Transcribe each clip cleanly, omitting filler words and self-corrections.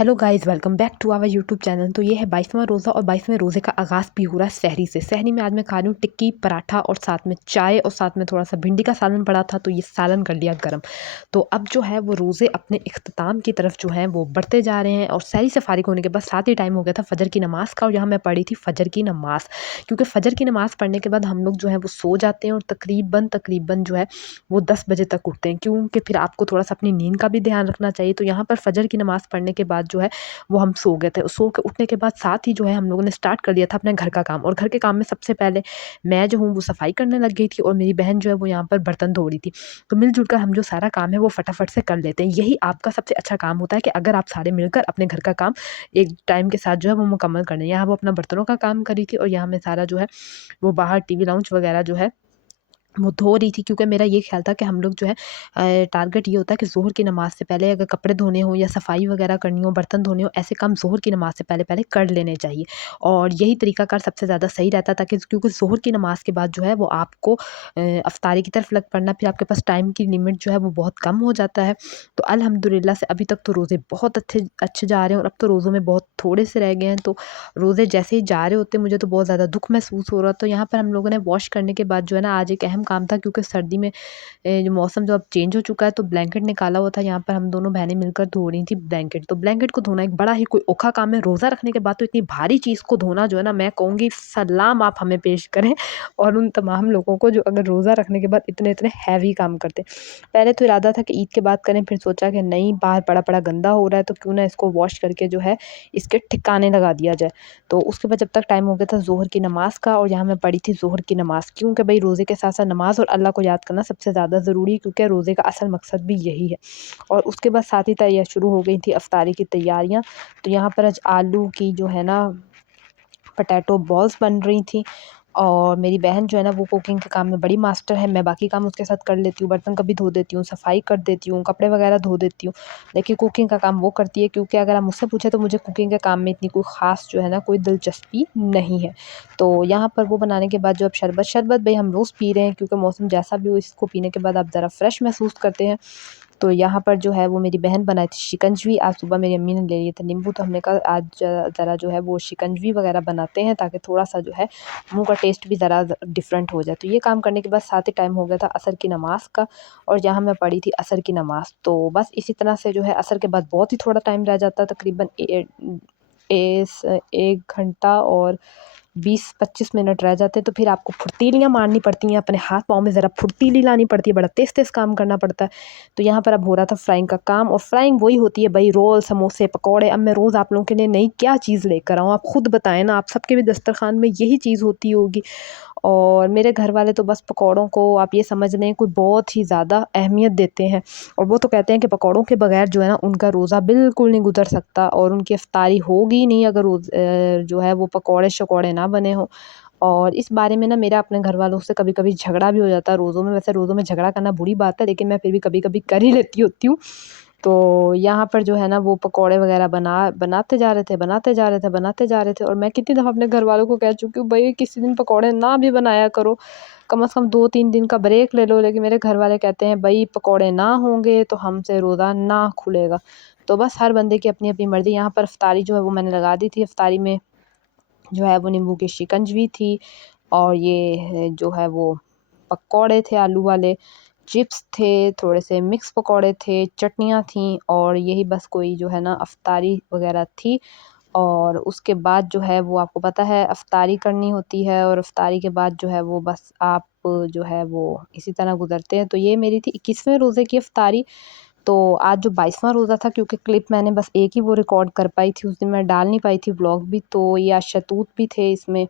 Hello guys, welcome back to our YouTube channel. तो ये है 22वां रोज़ा और 22वें रोज़े का आगाज़ भी हो रहा है सहरी से। सहरी में आज मैं खा रही हूँ टिक्की, पराठा और साथ में चाय और साथ में थोड़ा सा भिंडी का सालन पड़ा था, तो ये सालन कर लिया गरम। तो अब जो है वो रोज़े अपने इख्तिताम की तरफ जो हैं वो बढ़ते जा रहे हैं और सहरी से फारिग होने के बाद साथ ही टाइम हो गया था फजर की नमाज़ का, और यहाँ मैं पढ़ी थी फजर की नमाज़। क्योंकि फजर की नमाज़ पढ़ने के बाद हम लोग जो है वो सो जाते हैं और तकरीबन तकरीबन जो है वो 10 बजे तक उठते हैं, क्योंकि फिर आपको थोड़ा सा अपनी नींद का भी ध्यान रखना चाहिए। तो यहाँ पर फजर की नमाज़ पढ़ने के बाद जो है वो हम सो गए थे। सो के उठने के बाद साथ ही जो है हम लोगों ने स्टार्ट कर दिया था अपने घर का काम, और घर के काम में सबसे पहले मैं जो हूँ वो सफाई करने लग गई थी और मेरी बहन जो है वो यहाँ पर बर्तन धो रही थी। तो मिलजुल कर हम जो सारा काम है वो फटाफट से कर लेते हैं। यही आपका सबसे अच्छा काम होता है कि अगर आप सारे मिलकर अपने घर का काम एक टाइम के साथ जो है वो मुकम्मल कर लें। यहाँ वो अपना बर्तनों का काम करी थी और यहाँ मैं सारा जो है वो बाहर टीवी लाउंज वगैरह जो है वो धो रही थी, क्योंकि मेरा ये ख़्याल था कि हम लोग जो है टारगेट ये होता है कि ज़ोहर की नमाज़ से पहले अगर कपड़े धोने हों या सफाई वगैरह करनी हो, बर्तन धोने हो, ऐसे काम ज़ोहर की नमाज़ से पहले कर लेने चाहिए। और यही तरीक़ाकार सबसे ज़्यादा सही रहता, ताकि क्योंकि ज़ोहर की नमाज़ के बाद जो है वो आपको अफ्तारी की तरफ लग पड़ना, फिर आपके पास टाइम की लिमिट जो है वो बहुत कम हो जाता है। तो अल्हम्दुलिल्लाह से अभी तक तो रोज़े बहुत अच्छे अच्छे जा रहे हैं, और अब तो रोज़ों में बहुत थोड़े से रह गए हैं। तो रोज़े जैसे ही जा रहे होते मुझे तो बहुत ज़्यादा दुःख महसूस हो रहा। तो यहाँ पर हम लोगों ने वॉश करने के बाद जो है ना, आज एक अहम काम था, क्योंकि सर्दी में जो मौसम जो अब चेंज हो चुका है, तो ब्लैंकेट निकाला हुआ था। यहाँ पर हम दोनों बहनें मिलकर धो रही थी ब्लैंकेट। तो ब्लैंकेट को धोना एक बड़ा ही कोई औखा काम है। रोज़ा रखने के बाद तो इतनी भारी चीज़ को धोना जो है ना, मैं कहूँगी सलाम आप हमें पेश करें और उन तमाम लोगों को जो अगर रोज़ा रखने के बाद इतने इतने हैवी काम करते। पहले तो इरादा था कि ईद के बाद करें, फिर सोचा कि नहीं, बाहर पड़ा पड़ा गंदा हो रहा है, तो क्यों ना इसको वॉश करके जो है इसके ठिकाने लगा दिया जाए। तो उसके बाद जब तक टाइम हो गया था ज़ोहर की नमाज़ का, और यहाँ मैं पढ़ी थी ज़ोहर की नमाज़, क्योंकि भाई रोज़े के साथ साथ नमाज़ और अल्लाह को याद करना सबसे ज़्यादा ज़रूरी है, क्योंकि रोज़े का असल मकसद भी यही है। और उसके बाद साथ ही तैयार शुरू हो गई थी अफ्तारी की तैयारियाँ। तो यहाँ पर आज आलू की जो है ना पोटैटो बॉल्स बन रही थी, और मेरी बहन जो है ना वो कुकिंग के काम में बड़ी मास्टर है। मैं बाकी काम उसके साथ कर लेती हूँ, बर्तन कभी धो देती हूँ, सफाई कर देती हूँ, कपड़े वगैरह धो देती हूँ, लेकिन कुकिंग का काम वो करती है। क्योंकि अगर आप मुझसे पूछे तो मुझे कुकिंग के काम में इतनी कोई ख़ास जो है ना कोई दिलचस्पी नहीं है। तो यहाँ पर वो बनाने के बाद जो अब शरबत शरबत भाई हम रोज़ पी रहे हैं, क्योंकि मौसम जैसा भी हो इसको पीने के बाद आप ज़रा फ्रेश महसूस करते हैं। तो यहाँ पर जो है वो मेरी बहन बनाई थी शिकंजवी। आज सुबह मेरी अम्मी ने ले लिए थे नींबू, तो हमने कहा आज ज़रा जो है वो शिकंजवी वगैरह बनाते हैं, ताकि थोड़ा-सा जो है मुँह का टेस्ट भी ज़रा डिफरेंट हो जाए। तो ये काम करने के बाद साथ ही टाइम हो गया था असर की नमाज़ का, और यहाँ मैं पढ़ी थी असर की नमाज़। तो बस इसी तरह से जो है असर के बाद बहुत ही थोड़ा टाइम रह जाता है, तकरीबन 1 घंटा और 20-25 मिनट रह जाते हैं। तो फिर आपको फुर्तीलियाँ मारनी पड़ती हैं, अपने हाथ पाँव में ज़रा फुर्तीली लानी पड़ती है, बड़ा तेज़-तेज़ काम करना पड़ता है। तो यहाँ पर अब हो रहा था फ्राइंग का काम, और फ्राइंग वही होती है भाई, रोल, समोसे, पकौड़े। अब मैं रोज़ आप लोगों के लिए नई क्या चीज़ लेकर आऊँ, आप खुद बताएँ ना, आप सबके भी दस्तरखान में यही चीज़ होती होगी। और मेरे घर वाले तो बस पकौड़ों को आप ये समझ लें कोई बहुत ही ज़्यादा अहमियत देते हैं, और वो तो कहते हैं कि पकौड़ों के बगैर जो है ना उनका रोज़ा बिल्कुल नहीं गुज़र सकता, और उनकी इफ्तारी होगी ही नहीं अगर जो है वो पकौड़े-शकौड़े ना बने हों। और इस बारे में ना मेरा अपने घर वालों से कभी-कभी झगड़ा भी हो जाता है रोज़ों में। वैसे रोज़ों में झगड़ा करना बुरी बात है, लेकिन मैं फिर भी कभी-कभी कर ही लेती होती हूँ। तो यहाँ पर जो है ना वो पकौड़े वग़ैरह बनाते जा रहे थे, बनाते जा रहे थे, और मैं कितनी दफ़ा अपने घरवालों को कह चुकी हूँ, भई किसी दिन पकौड़े ना भी बनाया करो, कम से कम 2-3 दिन का ब्रेक ले लो। लेकिन मेरे घरवाले कहते हैं, भई पकौड़े ना होंगे तो हमसे रोज़ा ना खुलेगा। तो बस हर बंदे की अपनी-अपनी मर्ज़ी। यहाँ पर इफ्तारी जो है वो मैंने लगा दी थी। इफ्तारी में जो है वो नींबू की शिकंजवी थी, और ये जो है वो पकौड़े थे आलू वाले, चिप्स थे, थोड़े से मिक्स पकौड़े थे, चटनियाँ थीं, और यही बस कोई जो है ना अफ्तारी वग़ैरह थी। और उसके बाद जो है वो आपको पता है अफ्तारी करनी होती है, और इफ्तारी के बाद जो है वो बस आप जो है वो इसी तरह गुज़रते हैं। तो ये मेरी थी 21वें रोज़े की इफ्तारी। तो आज जो 22वां रोज़ा था, क्योंकि क्लिप मैंने बस एक ही वो रिकॉर्ड कर पाई थी, उस दिन मैं डाल नहीं पाई थी व्लॉग भी, तो ये आज शतूत भी थे इसमें,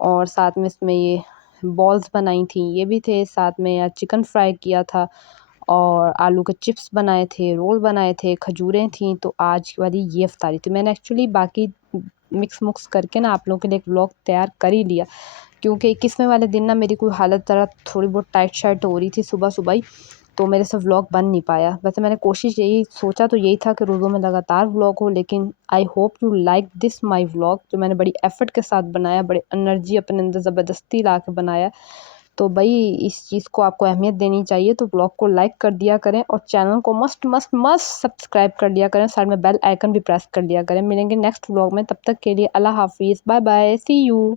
और साथ में इसमें ये बॉल्स बनाई थी, ये भी थे, साथ में आज चिकन फ्राई किया था, और आलू के चिप्स बनाए थे, रोल बनाए थे, खजूरें थीं। तो आज वाली ये इफ्तारी थी। मैंने एक्चुअली बाकी मिक्स करके ना आप लोगों के लिए एक व्लॉग तैयार कर ही लिया, क्योंकि 21वें वाले दिन ना मेरी कोई हालत ज़रा थोड़ी बहुत टाइट-शाइट हो रही थी सुबह-सुबह ही, तो मेरे से व्लॉग बन नहीं पाया। वैसे मैंने कोशिश यही सोचा तो यही था कि रोज़ों में लगातार व्लॉग हो, लेकिन I hope you like this my vlog, जो मैंने बड़ी एफ़र्ट के साथ बनाया, बड़े एनर्जी अपने अंदर ज़बरदस्ती ला के बनाया। तो भाई इस चीज़ को आपको अहमियत देनी चाहिए, तो ब्लॉग को लाइक कर दिया करें और चैनल को मस्ट मस्ट मस्ट सब्सक्राइब कर लिया करें, साइड में बेल आइकन भी प्रेस कर लिया करें। मिलेंगे नेक्स्ट ब्लॉग में, तब तक के लिए अल्लाह हाफिज़, बाय बाय, सी यू।